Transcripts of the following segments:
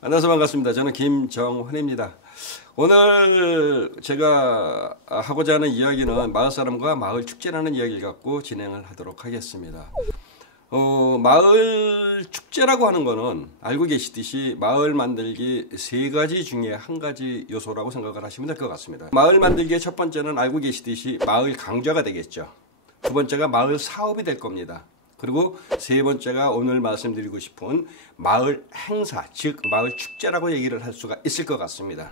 안녕하세요. 반갑습니다. 저는 김정환입니다. 오늘 제가 하고자 하는 이야기는 마을 사람과 마을 축제라는 이야기를 갖고 진행을 하도록 하겠습니다. 마을 축제라고 하는 거는 알고 계시듯이 마을 만들기 세 가지 중에 한 가지 요소라고 생각을 하시면 될 것 같습니다. 마을 만들기의 첫 번째는 알고 계시듯이 마을 강좌가 되겠죠. 두 번째가 마을 사업이 될 겁니다. 그리고 세 번째가 오늘 말씀드리고 싶은 마을 행사, 즉 마을 축제라고 얘기를 할 수가 있을 것 같습니다.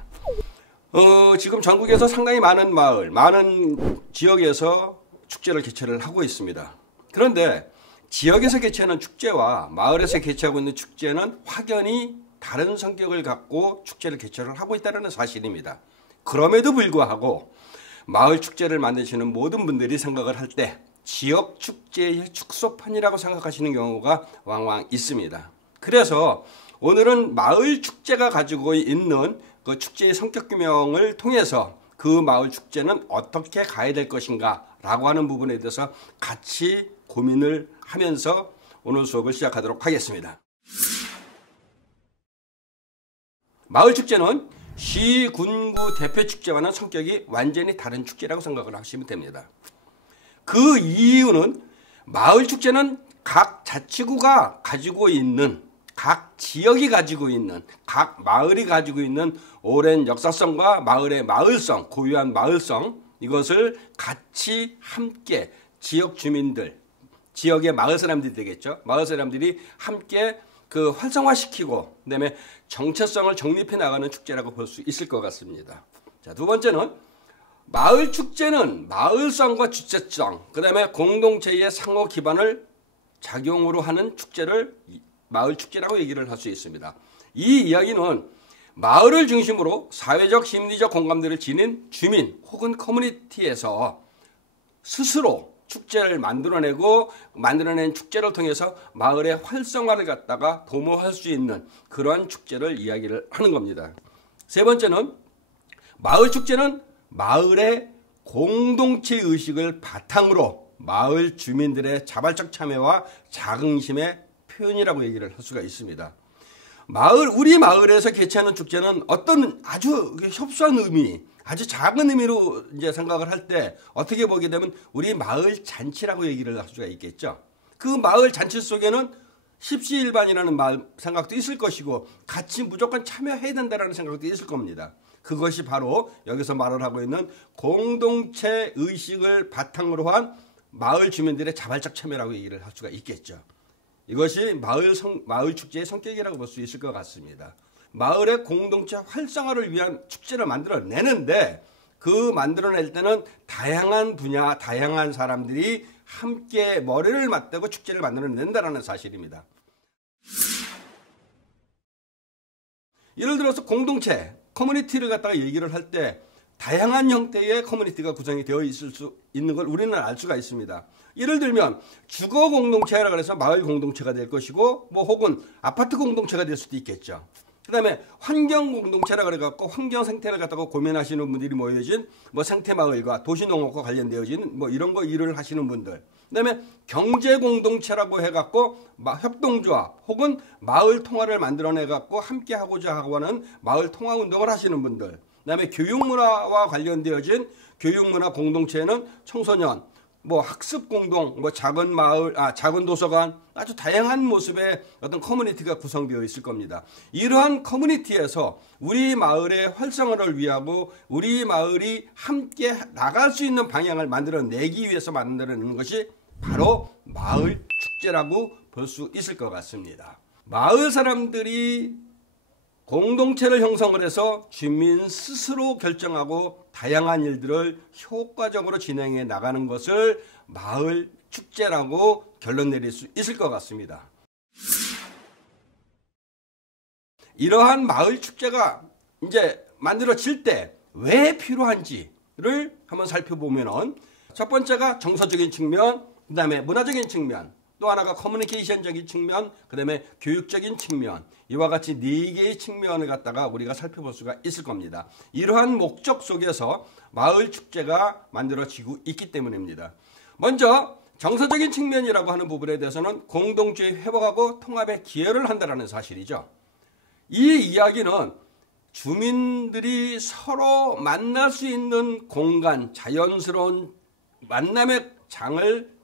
지금 전국에서 상당히 많은 마을, 많은 지역에서 축제를 개최를 하고 있습니다. 그런데 지역에서 개최하는 축제와 마을에서 개최하고 있는 축제는 확연히 다른 성격을 갖고 축제를 개최를 하고 있다는 사실입니다. 그럼에도 불구하고 마을 축제를 만드시는 모든 분들이 생각을 할 때 지역 축제의 축소판이라고 생각하시는 경우가 왕왕 있습니다. 그래서 오늘은 마을 축제가 가지고 있는 그 축제의 성격 규명을 통해서 그 마을 축제는 어떻게 가야 될 것인가 라고 하는 부분에 대해서 같이 고민을 하면서 오늘 수업을 시작하도록 하겠습니다. 마을 축제는 시, 군구 대표 축제와는 성격이 완전히 다른 축제라고 생각을 하시면 됩니다. 그 이유는 마을 축제는 각 자치구가 가지고 있는, 각 지역이 가지고 있는, 각 마을이 가지고 있는 오랜 역사성과 마을의 마을성, 고유한 마을성, 이것을 같이 함께 지역 주민들, 지역의 마을 사람들이 되겠죠. 마을 사람들이 함께 그 활성화시키고 그다음에 정체성을 정립해 나가는 축제라고 볼 수 있을 것 같습니다. 자, 두 번째는 마을 축제는 마을성과 주체성, 그 다음에 공동체의 상호 기반을 작용으로 하는 축제를 마을 축제라고 얘기를 할 수 있습니다. 이 이야기는 마을을 중심으로 사회적 심리적 공감대를 지닌 주민 혹은 커뮤니티에서 스스로 축제를 만들어낸 축제를 통해서 마을의 활성화를 갖다가 도모할 수 있는 그러한 축제를 이야기를 하는 겁니다. 세 번째는 마을 축제는 마을의 공동체 의식을 바탕으로 마을 주민들의 자발적 참여와 자긍심의 표현이라고 얘기를 할 수가 있습니다. 우리 마을에서 개최하는 축제는 어떤 아주 협소한 의미, 아주 작은 의미로 이제 생각을 할 때 어떻게 보게 되면 우리 마을 잔치라고 얘기를 할 수가 있겠죠. 그 마을 잔치 속에는 십시일반이라는 생각도 있을 것이고 같이 무조건 참여해야 된다는 생각도 있을 겁니다. 그것이 바로 여기서 말을 하고 있는 공동체 의식을 바탕으로 한 마을 주민들의 자발적 참여라고 얘기를 할 수가 있겠죠. 이것이 마을 축제의 성격이라고 볼 수 있을 것 같습니다. 마을의 공동체 활성화를 위한 축제를 만들어내는데 그 만들어낼 때는 다양한 분야, 다양한 사람들이 함께 머리를 맞대고 축제를 만들어낸다는 사실입니다. 예를 들어서 공동체, 커뮤니티를 갖다가 얘기를 할 때 다양한 형태의 커뮤니티가 구성이 되어 있을 수 있는 걸 우리는 알 수가 있습니다. 예를 들면 주거 공동체라고 해서 마을 공동체가 될 것이고 혹은 아파트 공동체가 될 수도 있겠죠. 그 다음에 환경 공동체라고 해갖고 환경 생태를 갖다가 고민하시는 분들이 모여진 생태마을과 도시농업과 관련되어진 이런 거 일을 하시는 분들. 그 다음에 경제 공동체라고 해갖고 협동조합 혹은 마을 통화를 만들어내갖고 함께 하고자 하는 마을 통화 운동을 하시는 분들. 그 다음에 교육문화와 관련되어진 교육문화 공동체는 청소년, 학습 공동, 작은 마을, 작은 도서관, 아주 다양한 모습의 어떤 커뮤니티가 구성되어 있을 겁니다. 이러한 커뮤니티에서 우리 마을의 활성화를 위하고 우리 마을이 함께 나갈 수 있는 방향을 만들어내기 위해서 만들어내는 것이 바로 마을 축제라고 볼 수 있을 것 같습니다. 마을 사람들이 공동체를 형성을 해서 주민 스스로 결정하고 다양한 일들을 효과적으로 진행해 나가는 것을 마을 축제라고 결론 내릴 수 있을 것 같습니다. 이러한 마을 축제가 이제 만들어질 때 왜 필요한지를 한번 살펴보면은 첫 번째가 정서적인 측면, 그 다음에 문화적인 측면, 또 하나가 커뮤니케이션적인 측면, 그 다음에 교육적인 측면, 이와 같이 4개의 측면을 갖다가 우리가 살펴볼 수가 있을 겁니다. 이러한 목적 속에서 마을 축제가 만들어지고 있기 때문입니다. 먼저 정서적인 측면이라고 하는 부분에 대해서는 공동체의 회복하고 통합에 기여를 한다는 사실이죠. 이 이야기는 주민들이 서로 만날 수 있는 공간, 자연스러운 만남의 장을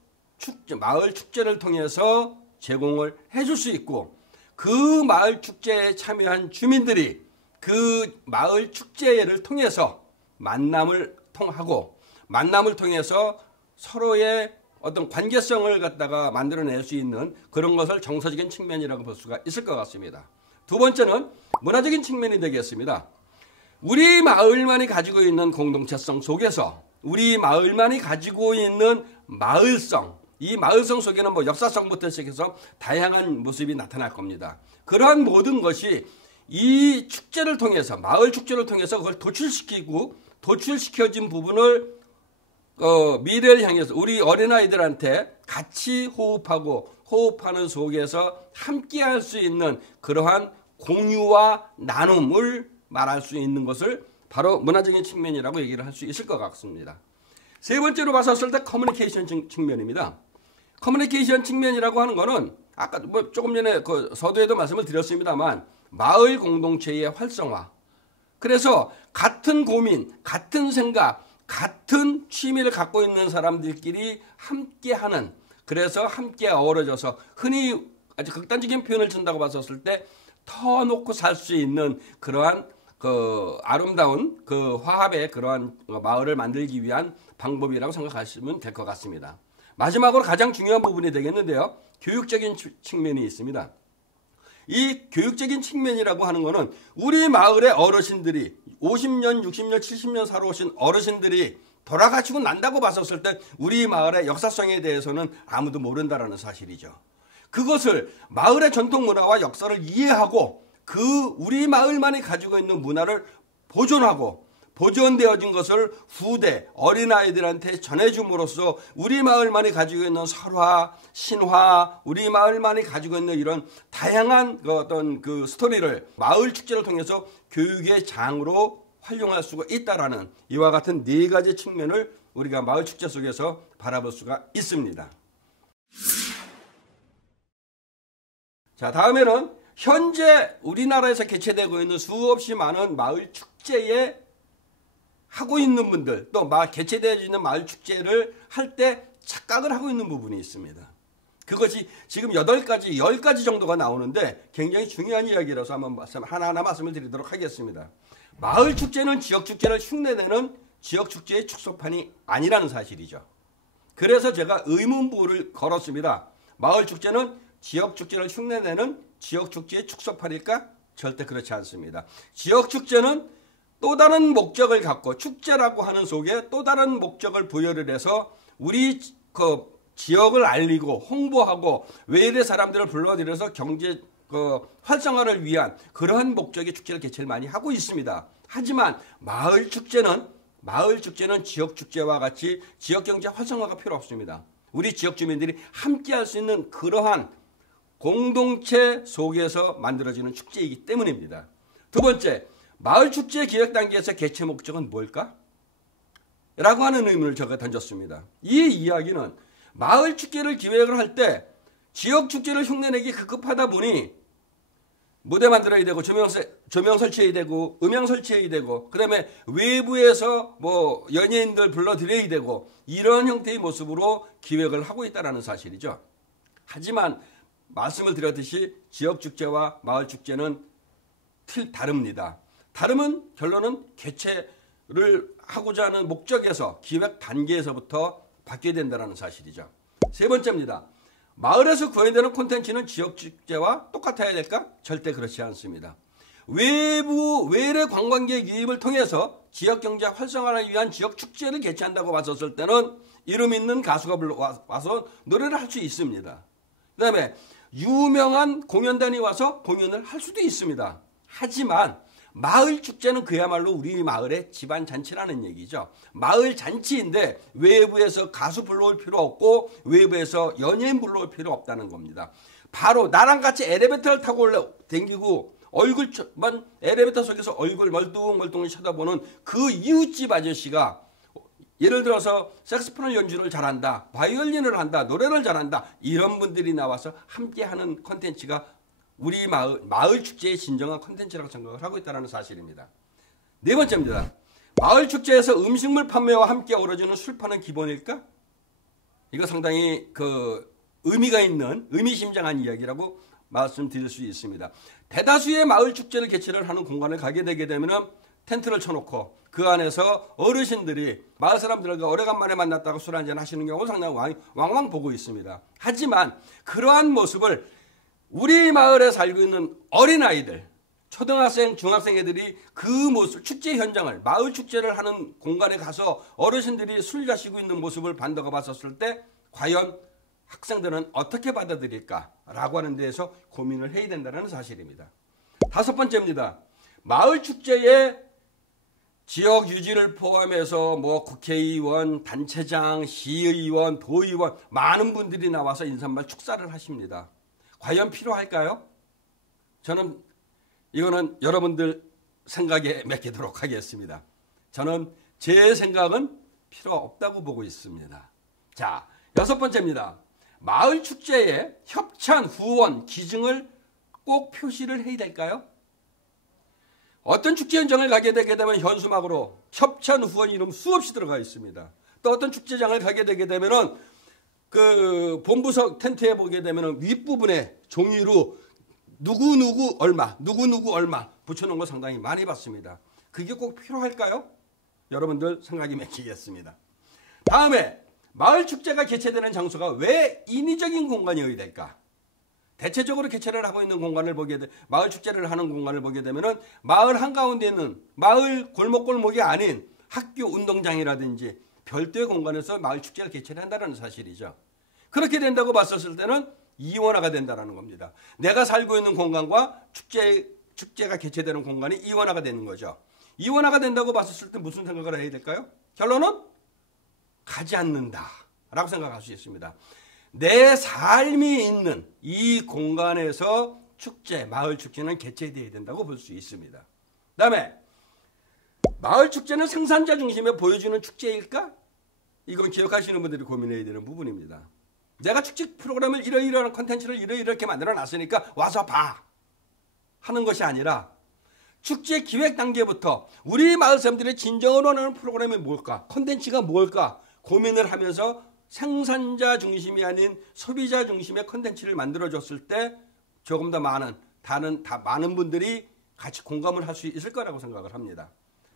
마을 축제를 통해서 제공을 해줄 수 있고, 그 마을 축제에 참여한 주민들이 그 마을 축제를 통해서 만남을 통하고, 만남을 통해서 서로의 어떤 관계성을 갖다가 만들어낼 수 있는 그런 것을 정서적인 측면이라고 볼 수가 있을 것 같습니다. 두 번째는 문화적인 측면이 되겠습니다. 우리 마을만이 가지고 있는 공동체성 속에서 우리 마을만이 가지고 있는 마을성, 이 마을성 속에는 뭐 역사성부터 시작해서 다양한 모습이 나타날 겁니다. 그러한 모든 것이 이 축제를 통해서, 마을 축제를 통해서 그걸 도출시키고, 도출시켜진 부분을 미래를 향해서 우리 어린아이들한테 같이 호흡하는 속에서 함께 할 수 있는 그러한 공유와 나눔을 말할 수 있는 것을 바로 문화적인 측면이라고 얘기를 할 수 있을 것 같습니다. 세 번째로 봤었을 때 커뮤니케이션 측면입니다. 커뮤니케이션 측면이라고 하는 것은 아까 뭐 조금 전에 그 서두에도 말씀을 드렸습니다만 마을 공동체의 활성화. 그래서 같은 고민, 같은 생각, 같은 취미를 갖고 있는 사람들끼리 함께하는, 그래서 함께 어우러져서 흔히 아주 극단적인 표현을 쓴다고 봤었을 때 터놓고 살 수 있는 그러한 그 아름다운 그 화합의 그러한 마을을 만들기 위한 방법이라고 생각하시면 될 것 같습니다. 마지막으로 가장 중요한 부분이 되겠는데요. 교육적인 측면이 있습니다. 이 교육적인 측면이라고 하는 것은 우리 마을의 어르신들이 50년, 60년, 70년 살아오신 어르신들이 돌아가시고 난다고 봤었을 때 우리 마을의 역사성에 대해서는 아무도 모른다는 사실이죠. 그것을 마을의 전통 문화와 역사를 이해하고 그 우리 마을만이 가지고 있는 문화를 보존하고 보존되어진 것을 후대 어린아이들한테 전해줌으로써 우리 마을만이 가지고 있는 설화, 신화, 우리 마을만이 가지고 있는 이런 다양한 어떤 그 스토리를 마을 축제를 통해서 교육의 장으로 활용할 수가 있다라는 이와 같은 4가지 측면을 우리가 마을 축제 속에서 바라볼 수가 있습니다. 자, 다음에는 현재 우리나라에서 개최되고 있는 수없이 많은 마을 축제에 하고 있는 분들, 또 개최되어 있는 마을 축제를 할 때 착각을 하고 있는 부분이 있습니다. 그것이 지금 8가지, 10가지 정도가 나오는데 굉장히 중요한 이야기라서 한번 하나하나 말씀을 드리도록 하겠습니다. 마을 축제는 지역 축제를 흉내내는 지역 축제의 축소판이 아니라는 사실이죠. 그래서 제가 의문부를 걸었습니다. 마을 축제는 지역 축제를 흉내내는 지역 축제의 축소판일까? 절대 그렇지 않습니다. 지역 축제는 또 다른 목적을 갖고 축제라고 하는 속에 또 다른 목적을 부여를 해서 우리 그 지역을 알리고 홍보하고 외래 사람들을 불러들여서 경제 활성화를 위한 그러한 목적의 축제를 개최를 많이 하고 있습니다. 하지만 마을 축제는 지역 축제와 같이 지역 경제 활성화가 필요 없습니다. 우리 지역 주민들이 함께 할 수 있는 그러한 공동체 속에서 만들어지는 축제이기 때문입니다. 두 번째, 마을 축제 기획 단계에서 개최 목적은 뭘까? 라고 하는 의문을 제가 던졌습니다. 이 이야기는 마을 축제를 기획을 할 때 지역 축제를 흉내내기 급급하다 보니 무대 만들어야 되고 조명 설치해야 되고 음향 설치해야 되고 그다음에 외부에서 뭐 연예인들 불러들여야 되고 이런 형태의 모습으로 기획을 하고 있다는 사실이죠. 하지만 말씀을 드렸듯이 지역 축제와 마을 축제는 다릅니다. 다름은 결론은 개최를 하고자 하는 목적에서 기획 단계에서부터 바뀌어야 된다는 사실이죠. 세 번째입니다. 마을에서 구현되는 콘텐츠는 지역 축제와 똑같아야 될까? 절대 그렇지 않습니다. 외래 관광객 유입을 통해서 지역 경제 활성화를 위한 지역 축제를 개최한다고 봤었을 때는 이름 있는 가수가 와서 노래를 할 수 있습니다. 그 다음에 유명한 공연단이 와서 공연을 할 수도 있습니다. 하지만 마을 축제는 그야말로 우리 마을의 집안 잔치라는 얘기죠. 마을 잔치인데 외부에서 가수 불러올 필요 없고 외부에서 연예인 불러올 필요 없다는 겁니다. 바로 나랑 같이 엘리베이터를 타고 댕기고 얼굴만 엘리베이터 속에서 얼굴 멀뚱멀뚱히 쳐다보는 그 이웃집 아저씨가 예를 들어서 색소폰 연주를 잘한다, 바이올린을 한다, 노래를 잘한다, 이런 분들이 나와서 함께하는 콘텐츠가 우리 마을 축제의 진정한 콘텐츠라고 생각을 하고 있다는 사실입니다. 네 번째입니다. 마을 축제에서 음식물 판매와 함께 어우러지는 술판은 기본일까? 이거 상당히 의미가 있는 의미심장한 이야기라고 말씀드릴 수 있습니다. 대다수의 마을 축제를 개최를 하는 공간을 가게 되게 되면 텐트를 쳐놓고 그 안에서 어르신들이 마을 사람들과 오래간만에 만났다고 술 한잔 하시는 경우 상당히 왕왕 보고 있습니다. 하지만 그러한 모습을 우리 마을에 살고 있는 어린아이들, 초등학생, 중학생 애들이 그 모습, 축제 현장을, 마을 축제를 하는 공간에 가서 어르신들이 술 마시고 있는 모습을 반다고 봤었을 때 과연 학생들은 어떻게 받아들일까라고 하는 데에서 고민을 해야 된다는 사실입니다. 다섯 번째입니다. 마을 축제의 지역 유지를 포함해서 국회의원, 단체장, 시의원, 도의원 많은 분들이 나와서 인사말 축사를 하십니다. 과연 필요할까요? 저는 이거는 여러분들 생각에 맡기도록 하겠습니다. 저는 제 생각은 필요 없다고 보고 있습니다. 자, 여섯 번째입니다. 마을 축제에 협찬, 후원, 기증을 꼭 표시를 해야 될까요? 어떤 축제 현장을 가게 되게 되면 현수막으로 협찬, 후원 이름 수없이 들어가 있습니다. 또 어떤 축제장을 가게 되게 되면은 그 본부석 텐트에 보게 되면 윗부분에 종이로 누구누구 얼마, 누구누구 얼마 붙여놓은 거 상당히 많이 봤습니다. 그게 꼭 필요할까요? 여러분들 생각이 맥히겠습니다. 다음에 마을 축제가 개최되는 장소가 왜 인위적인 공간이어야 될까? 대체적으로 개최를 하고 있는 공간을 마을 축제를 하는 공간을 보게 되면은 마을 한가운데 있는 마을 골목골목이 아닌 학교 운동장이라든지 별도의 공간에서 마을 축제를 개최를 한다는 사실이죠. 그렇게 된다고 봤었을 때는 이원화가 된다는 겁니다. 내가 살고 있는 공간과 축제가 개최되는 공간이 이원화가 되는 거죠. 이원화가 된다고 봤었을 때 무슨 생각을 해야 될까요? 결론은 가지 않는다라고 생각할 수 있습니다. 내 삶이 있는 이 공간에서 마을 축제는 개최되어야 된다고 볼 수 있습니다. 그 다음에 마을 축제는 생산자 중심에 보여주는 축제일까? 이건 기억하시는 분들이 고민해야 되는 부분입니다. 내가 축제 프로그램을 이러이러한 콘텐츠를 이렇게 만들어 놨으니까 와서 봐 하는 것이 아니라 축제 기획 단계부터 우리 마을 사람들의 진정으로 원하는 프로그램이 뭘까? 콘텐츠가 뭘까? 고민을 하면서 생산자 중심이 아닌 소비자 중심의 콘텐츠를 만들어줬을 때 조금 더 많은 분들이 같이 공감을 할 수 있을 거라고 생각을 합니다.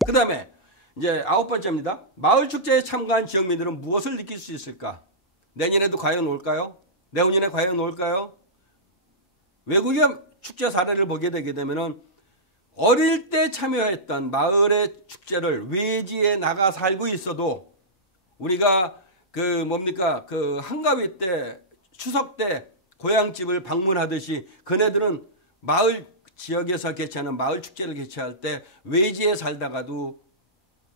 그 다음에 이제 아홉 번째입니다. 마을 축제에 참가한 지역민들은 무엇을 느낄 수 있을까? 내년에도 과연 올까요? 내후년에 과연 올까요? 외국의 축제 사례를 보게 되게 되면은 어릴 때 참여했던 마을의 축제를 외지에 나가 살고 있어도 우리가 한가위 때 추석 때 고향집을 방문하듯이 그네들은 마을 지역에서 개최하는 마을 축제를 개최할 때 외지에 살다가도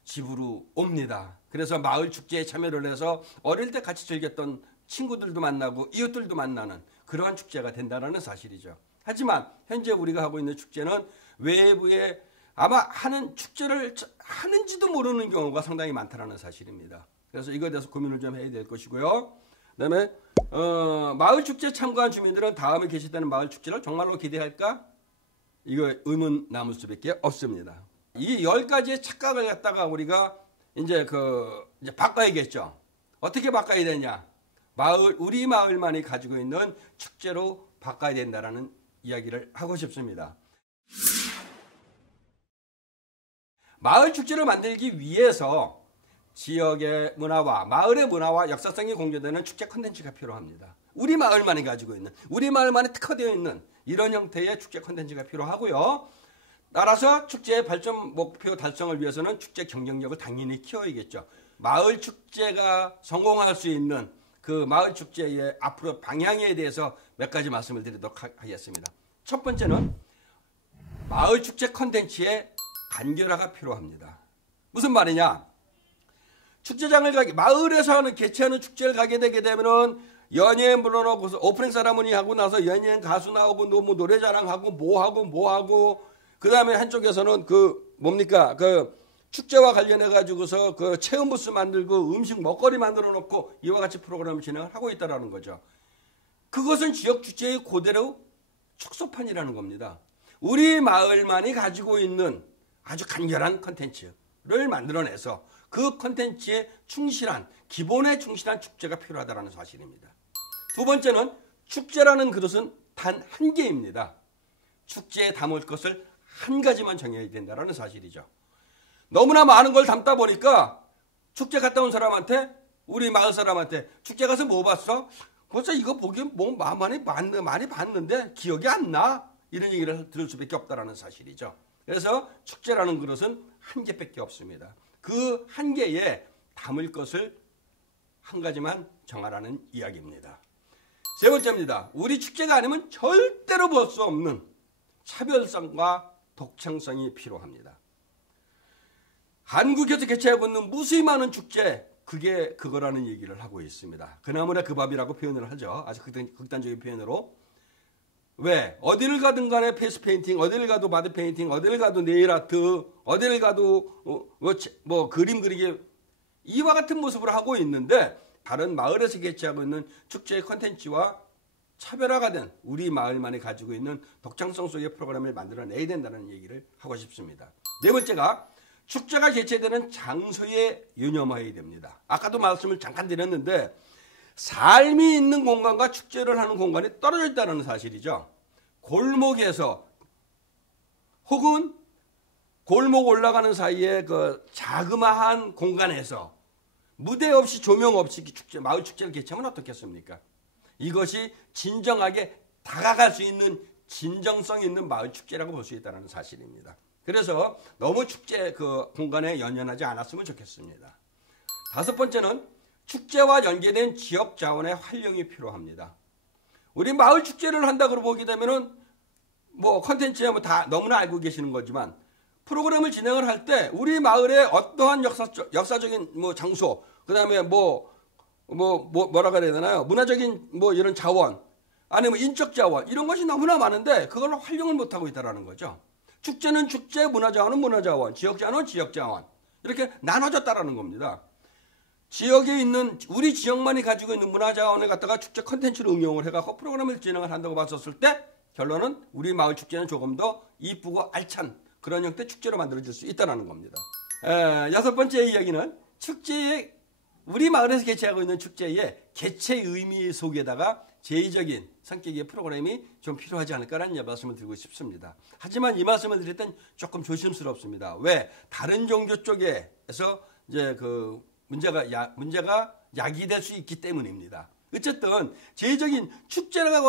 집으로 옵니다. 그래서 마을 축제에 참여를 해서 어릴 때 같이 즐겼던 친구들도 만나고 이웃들도 만나는 그러한 축제가 된다는 사실이죠. 하지만 현재 우리가 하고 있는 축제는 외부에 아마 축제를 하는지도 모르는 경우가 상당히 많다는 사실입니다. 그래서 이거에 대해서 고민을 좀 해야 될 것이고요. 그 다음에 마을 축제에 참가한 주민들은 다음에 개최되는 마을 축제를 정말로 기대할까? 이거 의문 남을 수밖에 없습니다. 이 10가지의 착각을 갖다가 우리가 이제 바꿔야겠죠. 어떻게 바꿔야 되냐? 우리 마을만이 가지고 있는 축제로 바꿔야 된다라는 이야기를 하고 싶습니다. 마을 축제를 만들기 위해서 지역의 문화와 마을의 문화와 역사성이 공존되는 축제 콘텐츠가 필요합니다. 우리 마을만이 가지고 있는, 우리 마을만이 특화되어 있는 이런 형태의 축제 콘텐츠가 필요하고요. 따라서 축제의 발전 목표 달성을 위해서는 축제 경쟁력을 당연히 키워야겠죠. 마을 축제가 성공할 수 있는 그 마을 축제의 앞으로 방향에 대해서 몇 가지 말씀을 드리도록 하겠습니다. 첫 번째는 마을 축제 컨텐츠의 간결화가 필요합니다. 무슨 말이냐? 축제장을 마을에서 개최하는 축제를 가게 되게 되면은 연예인 불러놓고 오프닝 세라머니 하고 나서 연예인 가수 나오고 뭐 노래 자랑하고 뭐하고 그 다음에 한쪽에서는 축제와 관련해 가지고서 체험 부스 만들고 음식 먹거리 만들어 놓고 이와 같이 프로그램을 진행을 하고 있다라는 거죠. 그것은 지역 축제의 그대로 축소판이라는 겁니다. 우리 마을만이 가지고 있는 아주 간결한 컨텐츠를 만들어내서 그 컨텐츠에 기본에 충실한 축제가 필요하다는 사실입니다. 두 번째는 축제라는 그릇은 단 한 개입니다. 축제에 담을 것을 한 가지만 정해야 된다는 사실이죠. 너무나 많은 걸 담다 보니까 축제 갔다 온 사람한테, 우리 마을 사람한테 축제 가서 뭐 봤어? 벌써 이거 보기엔 많이 봤는데 기억이 안 나? 이런 얘기를 들을 수밖에 없다는 사실이죠. 그래서 축제라는 그릇은 한 개밖에 없습니다. 그 한 개에 담을 것을 한 가지만 정하라는 이야기입니다. 세 번째입니다. 우리 축제가 아니면 절대로 볼 수 없는 차별성과 독창성이 필요합니다. 한국에서 개최하고 있는 무수히 많은 축제, 그게 그거라는 얘기를 하고 있습니다. 그나마나 그 밥이라고 표현을 하죠. 아주 극단적인 표현으로. 왜? 어디를 가든 간에 페이스 페인팅, 어디를 가도 바디 페인팅, 어디를 가도 네일 아트, 어디를 가도 그림 그리기, 이와 같은 모습을 하고 있는데, 다른 마을에서 개최하고 있는 축제의 컨텐츠와 차별화가 된 우리 마을만이 가지고 있는 독창성 속의 프로그램을 만들어내야 된다는 얘기를 하고 싶습니다. 네 번째가 축제가 개최되는 장소에 유념해야 됩니다. 아까도 말씀을 잠깐 드렸는데 삶이 있는 공간과 축제를 하는 공간이 떨어져 있다는 사실이죠. 골목에서 혹은 골목 올라가는 사이에 그 자그마한 공간에서 무대 없이 조명 없이 마을 축제를 개최하면 어떻겠습니까? 이것이 진정하게 다가갈 수 있는 진정성 있는 마을 축제라고 볼 수 있다는 사실입니다. 그래서 너무 축제 공간에 연연하지 않았으면 좋겠습니다. 다섯 번째는 축제와 연계된 지역 자원의 활용이 필요합니다. 우리 마을 축제를 한다고 보게 되면은 컨텐츠에 다 너무나 알고 계시는 거지만 프로그램을 진행을 할 때 우리 마을의 어떠한 역사적인 장소, 그 다음에 뭐라고 해야 되나요? 문화적인 이런 자원, 아니면 인적 자원, 이런 것이 너무나 많은데 그걸 활용을 못하고 있다는 거죠. 축제는 축제, 문화자원은 문화자원, 지역자원은 지역자원, 이렇게 나눠졌다라는 겁니다. 지역에 있는 우리 지역만이 가지고 있는 문화자원을 갖다가 축제 컨텐츠로 응용을 해갖고 프로그램을 진행을 한다고 봤었을 때 결론은 우리 마을 축제는 조금 더 이쁘고 알찬 그런 형태의 축제로 만들어질 수 있다는 겁니다. 여섯 번째 이야기는 우리 마을에서 개최하고 있는 축제의 개최 의미 속에다가 제의적인 성격의 프로그램이 좀 필요하지 않을까라는 말씀을 드리고 싶습니다. 하지만 이 말씀을 드릴 땐 조금 조심스럽습니다. 왜? 다른 종교 쪽에서 이제 문제가 야기될 수 있기 때문입니다. 어쨌든 제의적인 축제가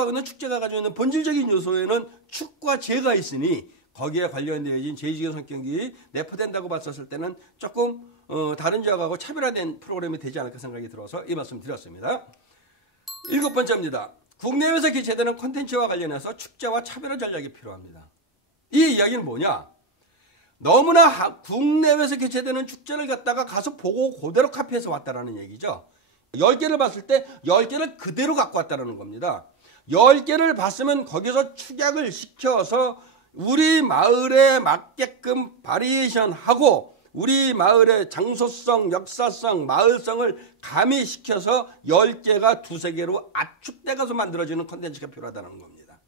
가지고 있는 본질적인 요소에는 축과 제가 있으니 거기에 관련되어진 제의적인 성격이 내포된다고 봤었을 때는 조금 다른 지역하고 차별화된 프로그램이 되지 않을까 생각이 들어서 이 말씀 드렸습니다. 일곱 번째입니다. 국내에서 개최되는 콘텐츠와 관련해서 축제와 차별화 전략이 필요합니다. 이 이야기는 뭐냐? 너무나 국내에서 개최되는 축제를 갖다가 가서 보고 그대로 카피해서 왔다라는 얘기죠. 10개를 봤을 때 10개를 그대로 갖고 왔다는 겁니다. 10개를 봤으면 거기서 축약을 시켜서 우리 마을에 맞게끔 바리에이션하고 우리 마을의 장소성, 역사성, 마을성을 가미시켜서 10개가 두세 개로 압축돼가서 만들어지는 콘텐츠가 필요하다는 겁니다.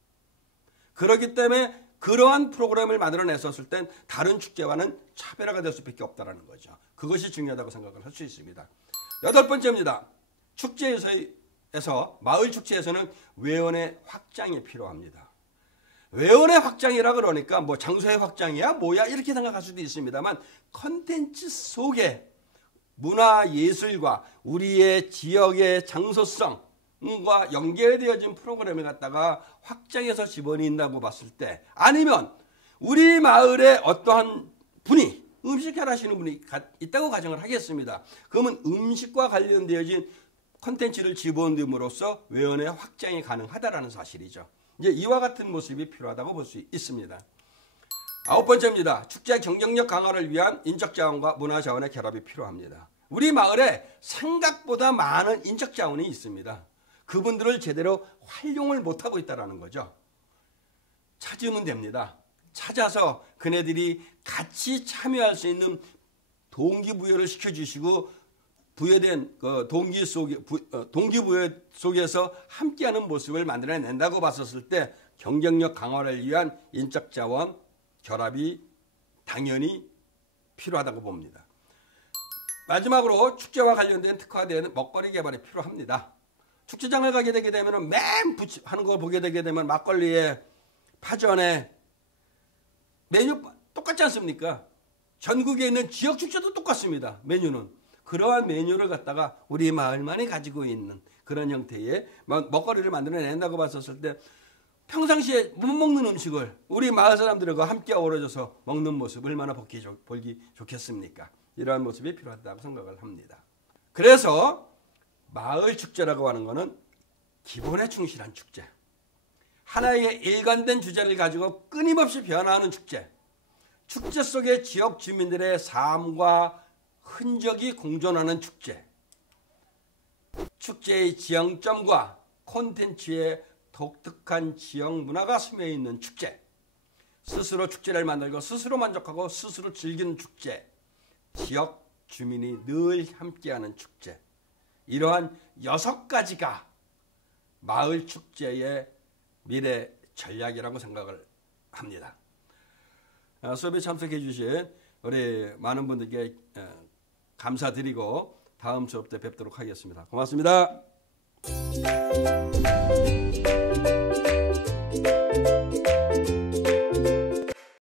그렇기 때문에 그러한 프로그램을 만들어냈었을 땐 다른 축제와는 차별화가 될 수밖에 없다는 거죠. 그것이 중요하다고 생각을 할 수 있습니다. 여덟 번째입니다. 마을 축제에서는 외연의 확장이 필요합니다. 외연의 확장이라 그러니까 장소의 확장이야 뭐야 이렇게 생각할 수도 있습니다만 컨텐츠 속에 문화예술과 우리의 지역의 장소성과 연결되어진 프로그램을 갖다가 확장해서 집어넣는다고 봤을 때 아니면 우리 마을에 어떠한 분이 음식 하시는 분이 있다고 가정을 하겠습니다. 그러면 음식과 관련되어진 컨텐츠를 집어넣음으로써 외연의 확장이 가능하다는 사실이죠. 이제 이와 같은 모습이 필요하다고 볼 수 있습니다. 9번째입니다. 축제 경쟁력 강화를 위한 인적 자원과 문화 자원의 결합이 필요합니다. 우리 마을에 생각보다 많은 인적 자원이 있습니다. 그분들을 제대로 활용을 못하고 있다는 거죠. 찾으면 됩니다. 찾아서 그네들이 같이 참여할 수 있는 동기부여를 시켜주시고 부여된 그 동기부여 속에서 함께하는 모습을 만들어낸다고 봤었을 때 경쟁력 강화를 위한 인적 자원 결합이 당연히 필요하다고 봅니다. 마지막으로 축제와 관련된 특화된 먹거리 개발이 필요합니다. 축제장을 가게 되게 되면 맨 하는 걸 보게 되게 되면 막걸리에 파전에 메뉴 똑같지 않습니까? 전국에 있는 지역 축제도 똑같습니다. 메뉴는. 그러한 메뉴를 갖다가 우리 마을만이 가지고 있는 그런 형태의 먹거리를 만들어낸다고 봤었을 때 평상시에 못 먹는 음식을 우리 마을 사람들과 함께 어우러져서 먹는 모습 얼마나 보기 좋겠습니까? 이러한 모습이 필요하다고 생각을 합니다. 그래서 마을 축제라고 하는 것은 기본에 충실한 축제. 하나의 일관된 주제를 가지고 끊임없이 변화하는 축제. 축제 속에 지역 주민들의 삶과 흔적이 공존하는 축제. 축제의 지향점과 콘텐츠의 독특한 지역 문화가 스며 있는 축제. 스스로 축제를 만들고 스스로 만족하고 스스로 즐기는 축제. 지역 주민이 늘 함께하는 축제. 이러한 6가지가 마을 축제의 미래 전략이라고 생각을 합니다. 수업에 참석해 주신 우리 많은 분들께 감사드리고 다음 수업 때 뵙도록 하겠습니다. 고맙습니다.